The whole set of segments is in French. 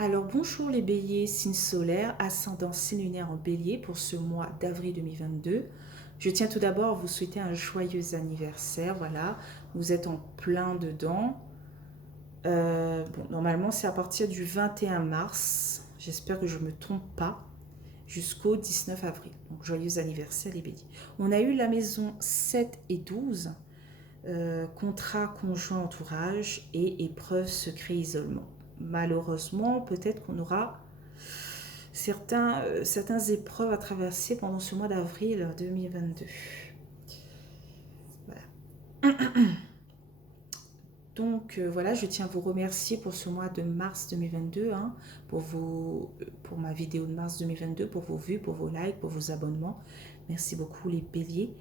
Alors bonjour les béliers, signe solaire, ascendant signe lunaire en bélier pour ce mois d'avril 2022. Je tiens tout d'abord à vous souhaiter un joyeux anniversaire, voilà, vous êtes en plein dedans. Normalement c'est à partir du 21 mars, j'espère que je ne me trompe pas, jusqu'au 19 avril. Donc joyeux anniversaire les béliers. On a eu la maison 7 et 12, contrat, conjoint, entourage et épreuve, secret, isolement. Malheureusement, peut-être qu'on aura certaines épreuves à traverser pendant ce mois d'avril 2022. Voilà. Donc voilà, je tiens à vous remercier pour ce mois de mars 2022, hein, pour ma vidéo de mars 2022, pour vos vues, pour vos likes, pour vos abonnements. Merci beaucoup les béliers.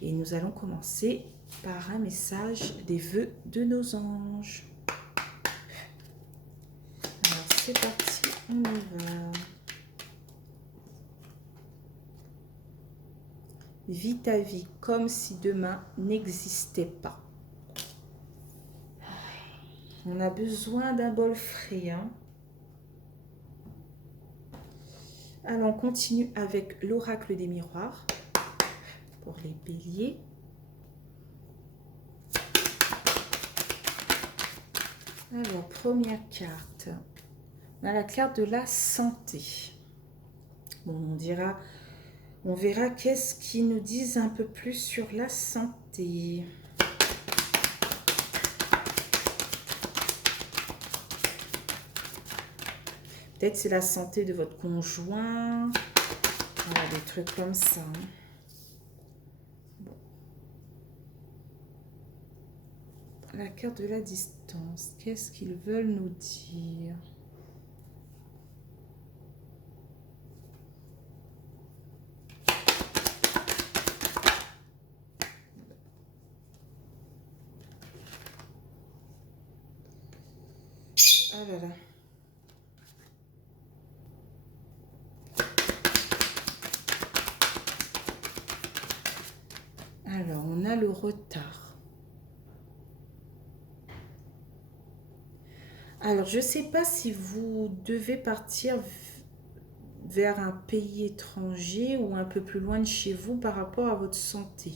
Et nous allons commencer par un message des vœux de nos anges. Alors c'est parti, on y va. Vis ta vie comme si demain n'existait pas. On a besoin d'un bol frais. Hein. Alors, on continue avec l'oracle des miroirs pour les béliers. Alors, première carte. On a la carte de la santé. Bon, on verra qu'est-ce qu'ils nous disent un peu plus sur la santé. Peut-être c'est la santé de votre conjoint. Voilà, des trucs comme ça. Bon. La carte de la distance. Qu'est-ce qu'ils veulent nous dire? Ah là là. Alors, on a le retard. Alors, je ne sais pas si vous devez partir vers un pays étranger ou un peu plus loin de chez vous par rapport à votre santé.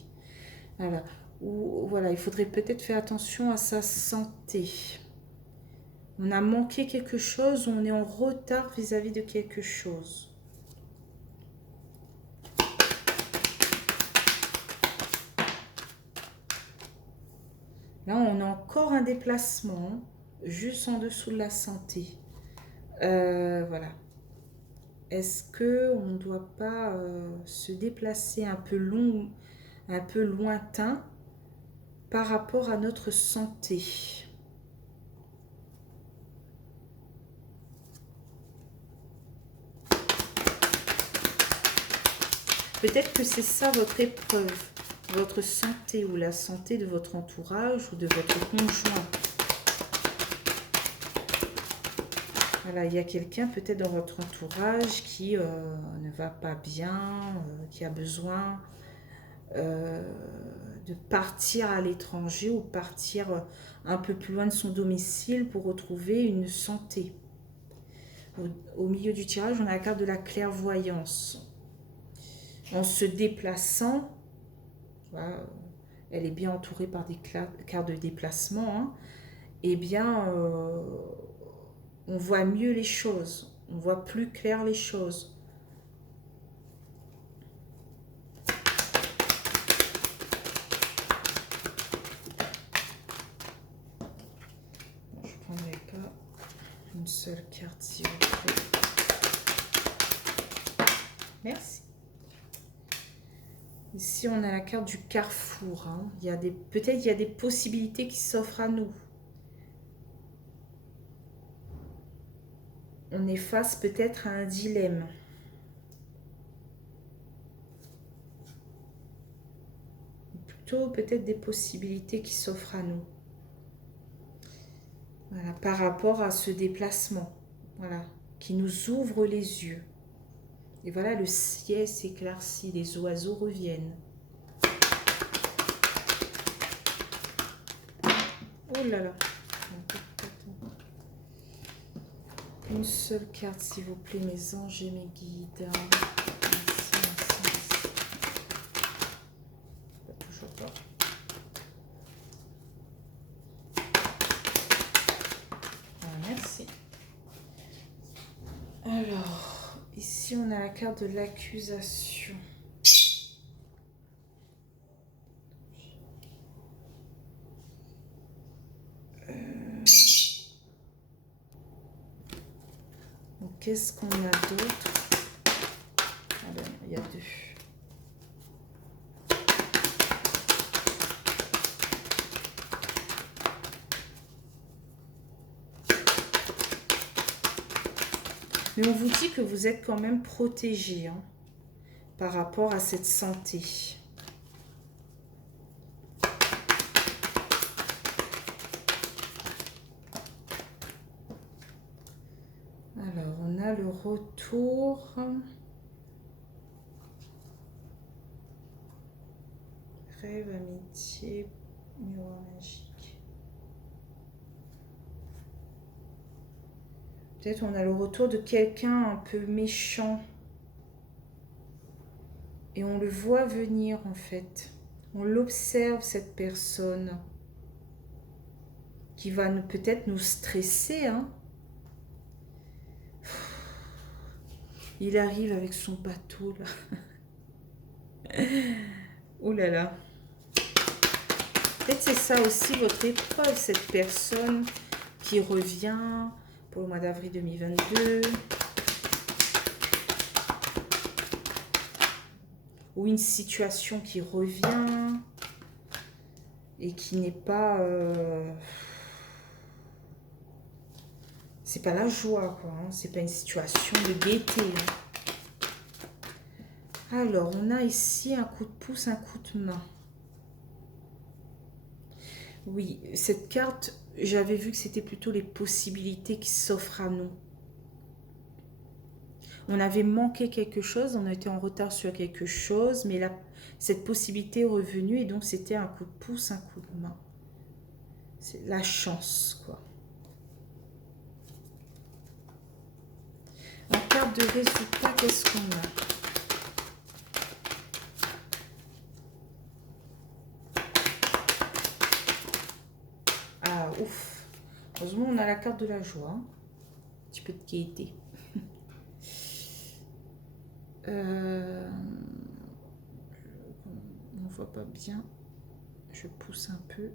Voilà. Ou, voilà, il faudrait peut-être faire attention à sa santé. On a manqué quelque chose ou on est en retard vis-à-vis de quelque chose. Là, on a encore un déplacement, juste en dessous de la santé. Voilà. Est-ce qu'on ne doit pas se déplacer un peu lointain par rapport à notre santé? Peut-être que c'est ça votre épreuve, votre santé ou la santé de votre entourage ou de votre conjoint. Voilà, il y a quelqu'un peut-être dans votre entourage qui ne va pas bien, qui a besoin de partir à l'étranger ou partir un peu plus loin de son domicile pour retrouver une santé. Au milieu du tirage, on a la carte de la clairvoyance. En se déplaçant, voilà, elle est bien entourée par des cartes de déplacement, hein, eh bien, on voit mieux les choses, on voit plus clair les choses. Je ne prendrai pas une seule carte s'il vous plaît. Merci. Ici, on a la carte du carrefour. Hein. Peut-être il y a des possibilités qui s'offrent à nous. On est face peut-être à un dilemme. Plutôt peut-être des possibilités qui s'offrent à nous. Voilà, par rapport à ce déplacement. Voilà, qui nous ouvre les yeux. Et voilà, le ciel s'éclaircit, les oiseaux reviennent. Oh là là. Une seule carte, s'il vous plaît, mes anges et mes guides. Merci, merci, merci. Toujours pas. Ah, merci. Alors, ici, on a la carte de l'accusation. Qu'est-ce qu'on a d'autre? Ah ben, il y a deux. Mais on vous dit que vous êtes quand même protégé hein, par rapport à cette santé. Alors, on a le retour. Rêve, amitié, miroir magique. Peut-être on a le retour de quelqu'un un peu méchant. Et on le voit venir en fait. On l'observe cette personne. Qui va peut-être nous stresser. Hein. Il arrive avec son bateau là. Oh là là. Peut-être c'est ça aussi votre épreuve, cette personne qui revient pour le mois d'avril 2022. Ou une situation qui revient et qui n'est pas... c'est pas la joie, quoi. Hein. C'est pas une situation de gaieté. Hein. Alors, on a ici un coup de pouce, un coup de main. Oui, cette carte, j'avais vu que c'était plutôt les possibilités qui s'offrent à nous. On avait manqué quelque chose, on a été en retard sur quelque chose, mais là, cette possibilité est revenue et donc c'était un coup de pouce, un coup de main. C'est la chance, quoi. En carte de résultat, qu'est-ce qu'on a? Ah, ouf. Heureusement, on a la carte de la joie. Hein. Un petit peu de gaieté. On voit pas bien. Je pousse un peu.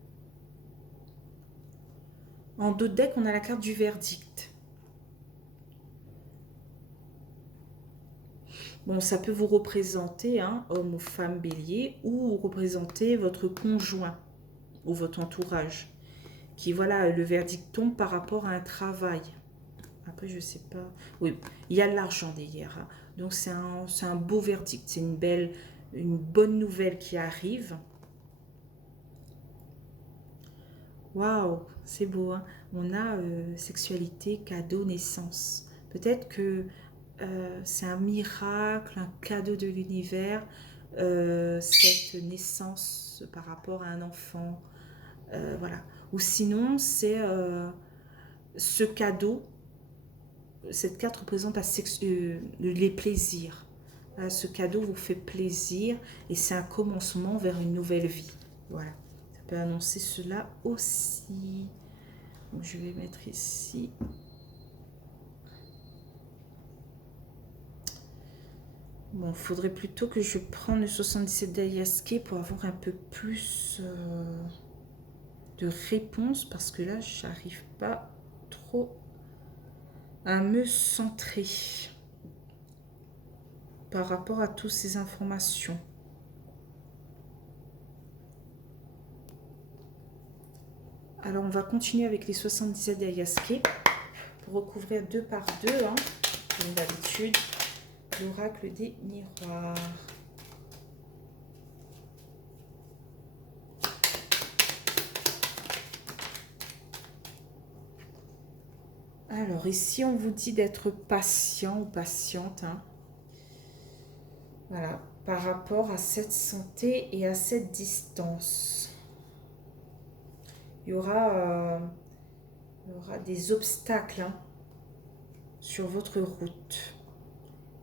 En dos de deck, on a la carte du verdict. Bon, ça peut vous représenter, hein, homme ou femme bélier, ou représenter votre conjoint ou votre entourage. Qui, voilà, le verdict tombe par rapport à un travail. Après, je sais pas. Oui, il y a l'argent derrière. Hein. Donc, c'est un beau verdict. C'est une bonne nouvelle qui arrive. Waouh, c'est beau. Hein. On a sexualité, cadeau, naissance. Peut-être que c'est un miracle, un cadeau de l'univers, cette naissance par rapport à un enfant. Voilà. Ou sinon, c'est ce cadeau. Cette carte représente les plaisirs. Ce cadeau vous fait plaisir et c'est un commencement vers une nouvelle vie. Voilà. Ça peut annoncer cela aussi. Donc, je vais mettre ici. Bon, il faudrait plutôt que je prenne le 77 d'Ayaske pour avoir un peu plus de réponses parce que là, j'arrive pas trop à me centrer par rapport à toutes ces informations. Alors, on va continuer avec les 77 d'Ayaske pour recouvrir 2 par 2, hein, comme d'habitude, l'oracle des miroirs. Alors, ici, on vous dit d'être patient ou patiente, hein. Voilà, par rapport à cette santé et à cette distance. Il y aura des obstacles. Hein. sur votre route.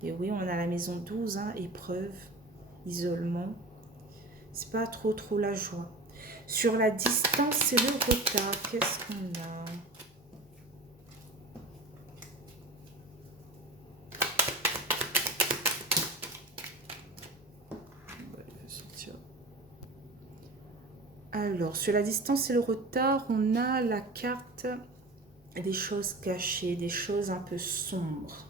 Et oui, on a la maison 12, hein, épreuve, isolement. C'est pas trop la joie. Sur la distance et le retard, qu'est-ce qu'on a? Alors, sur la distance et le retard, on a la carte des choses cachées, des choses un peu sombres.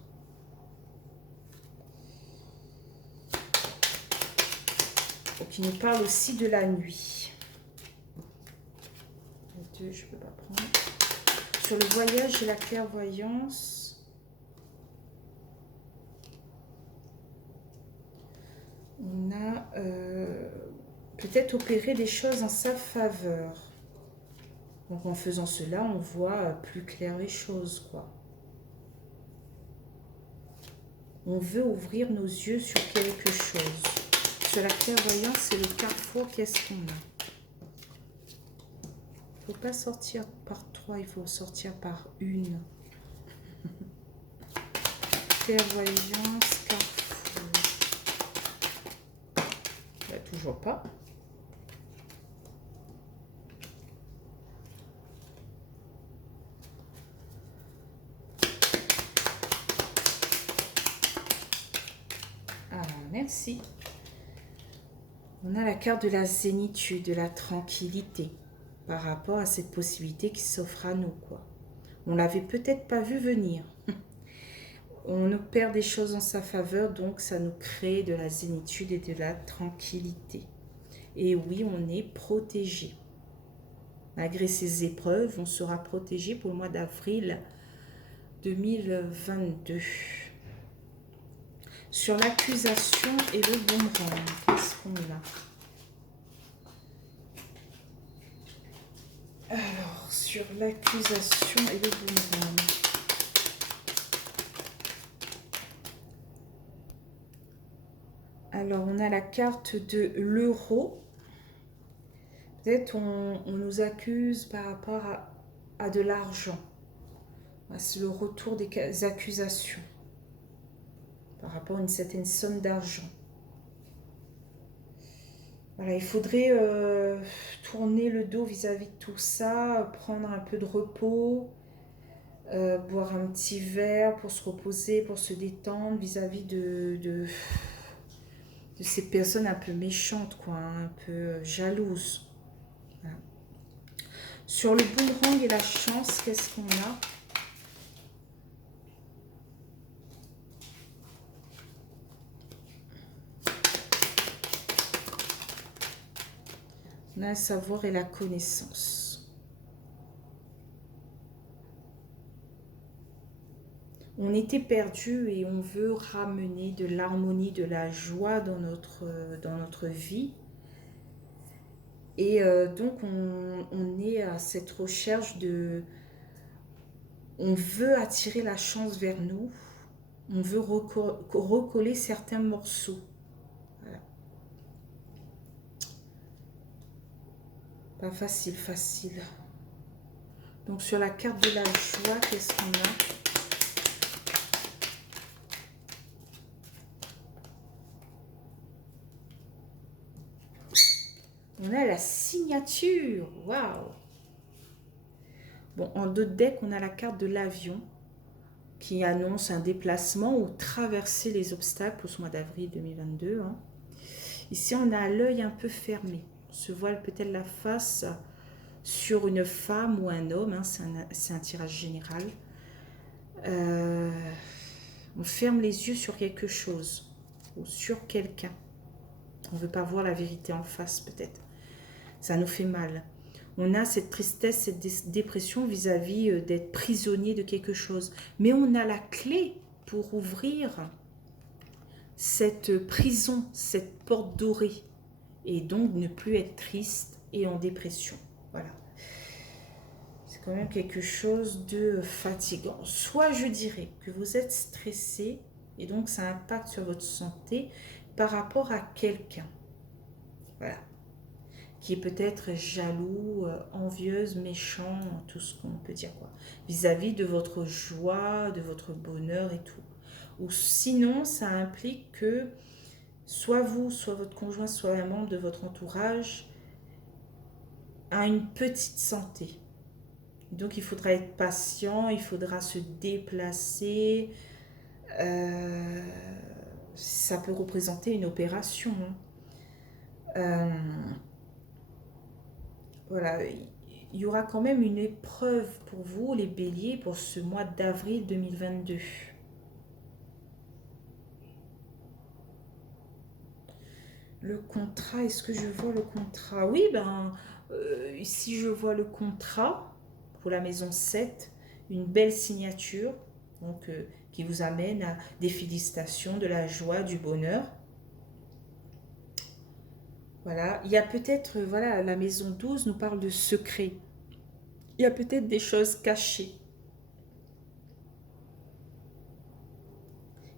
Qui nous parle aussi de la nuit. Les deux, je ne peux pas prendre. Sur le voyage et la clairvoyance, on a peut-être opéré des choses en sa faveur. Donc en faisant cela, on voit plus clair les choses, quoi. On veut ouvrir nos yeux sur quelque chose. Sur la clairvoyance, c'est le carrefour, qu'est-ce qu'on a? Il ne faut pas sortir par 3, il faut sortir par une. Clairvoyance, carrefour. Bah, toujours pas. Ah, merci. On a la carte de la zénitude, de la tranquillité par rapport à cette possibilité qui s'offre à nous, quoi. On l'avait peut-être pas vu venir. On opère des choses en sa faveur, donc ça nous crée de la zénitude et de la tranquillité. Et oui, on est protégé. Malgré ces épreuves, on sera protégé pour le mois d'avril 2022. Sur l'accusation et le boomerang, qu'est-ce qu'on a? Alors, sur l'accusation et le boomerang. Alors, on a la carte de l'euro. Peut-être on nous accuse par rapport à de l'argent. C'est le retour des accusations par rapport à une certaine somme d'argent. Voilà, il faudrait tourner le dos vis-à-vis de tout ça, prendre un peu de repos, boire un petit verre pour se reposer, pour se détendre vis-à-vis de ces personnes un peu méchantes, quoi, hein, un peu jalouses. Voilà. Sur le boomerang et la chance, qu'est-ce qu'on a? On a le savoir et la connaissance. On était perdu et on veut ramener de l'harmonie, de la joie dans notre vie. Et donc, on est à cette recherche de... On veut attirer la chance vers nous. On veut recoller certains morceaux. Voilà. Pas facile, facile. Donc, sur la carte de la joie, qu'est-ce qu'on a? On a la signature. Waouh! Bon, en d'autres decks, on a la carte de l'avion qui annonce un déplacement ou traverser les obstacles pour ce mois d'avril 2022. Hein. Ici, on a l'œil un peu fermé. On se voile peut-être la face sur une femme ou un homme. Hein. C'est un tirage général. On ferme les yeux sur quelque chose ou sur quelqu'un. On ne veut pas voir la vérité en face, peut-être. Ça nous fait mal. On a cette tristesse, cette dépression vis-à-vis d'être prisonnier de quelque chose. Mais on a la clé pour ouvrir cette prison, cette porte dorée. Et donc ne plus être triste et en dépression. Voilà. C'est quand même quelque chose de fatigant. Soit je dirais que vous êtes stressé et donc ça impacte sur votre santé par rapport à quelqu'un. Voilà. qui est peut-être jaloux, envieuse, méchant, tout ce qu'on peut dire quoi, vis-à-vis de votre joie, de votre bonheur et tout. Ou sinon, ça implique que soit vous, soit votre conjoint, soit un membre de votre entourage a une petite santé. Donc il faudra être patient, il faudra se déplacer. Euh, Ça peut représenter une opération, hein. Euh, voilà, il y aura quand même une épreuve pour vous, les béliers, pour ce mois d'avril 2022. Le contrat, est-ce que je vois le contrat? Oui, ben, ici je vois le contrat pour la maison 7, une belle signature, donc qui vous amène à des félicitations, de la joie, du bonheur. Voilà, il y a peut-être, voilà, la maison 12 nous parle de secrets. Il y a peut-être des choses cachées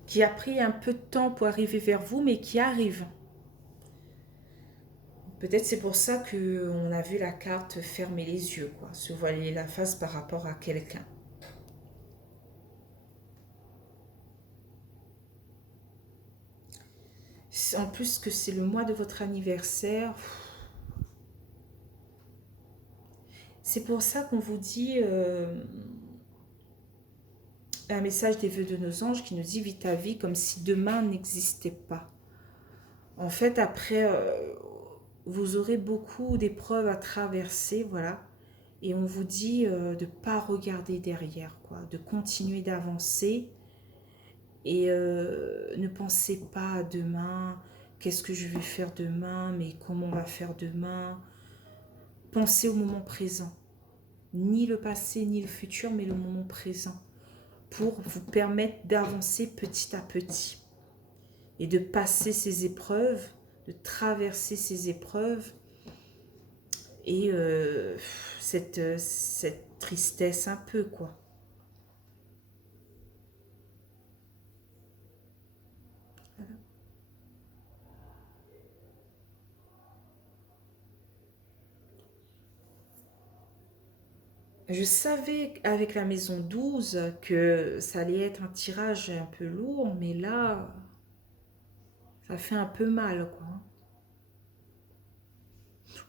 qui a pris un peu de temps pour arriver vers vous, mais qui arrivent. Peut-être c'est pour ça qu'on a vu la carte fermer les yeux, quoi, se voiler la face par rapport à quelqu'un. En plus que c'est le mois de votre anniversaire, c'est pour ça qu'on vous dit un message des vœux de nos anges qui nous dit vis ta vie comme si demain n'existait pas. En fait, après, vous aurez beaucoup d'épreuves à traverser, voilà. Et on vous dit de ne pas regarder derrière, quoi, de continuer d'avancer et ne pensez pas à demain, qu'est-ce que je vais faire demain, mais comment on va faire demain. Pensez au moment présent, ni le passé ni le futur, mais le moment présent, pour vous permettre d'avancer petit à petit et de passer ces épreuves, de traverser ces épreuves et cette tristesse un peu, quoi. Je savais avec la maison 12 que ça allait être un tirage un peu lourd, mais là, ça fait un peu mal, quoi.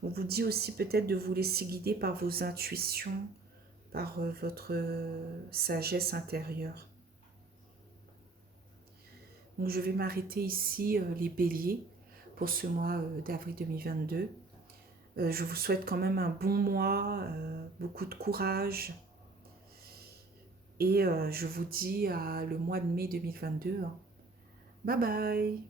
On vous dit aussi peut-être de vous laisser guider par vos intuitions, par votre sagesse intérieure. Donc je vais m'arrêter ici, les béliers, pour ce mois d'avril 2022. Je vous souhaite quand même un bon mois, beaucoup de courage. Et je vous dis à le mois de mai 2022. Bye bye.